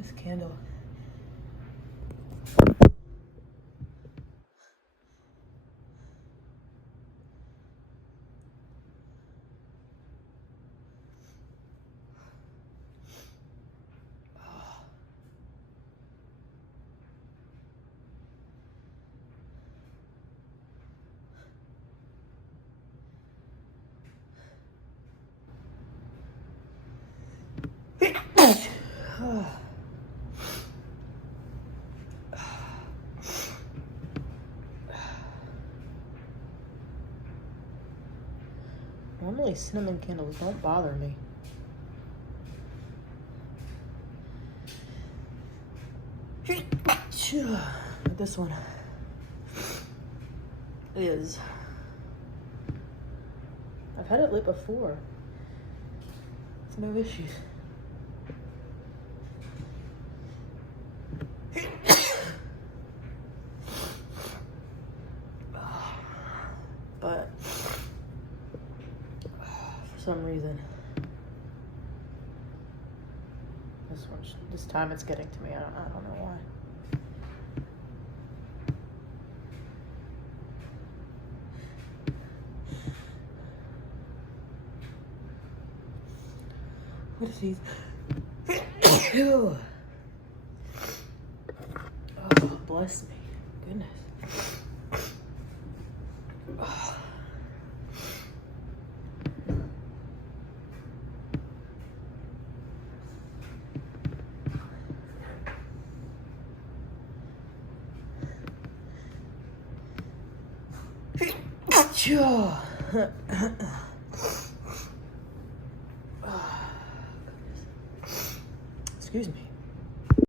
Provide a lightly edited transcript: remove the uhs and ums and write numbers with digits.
This candle. Normally cinnamon candles don't bother me. But this one is. I've had it lit before. It's no issues. But for some reason, this time it's getting to me. I don't know why. What is these? Oh, bless me. Goodness. Oh. Excuse me.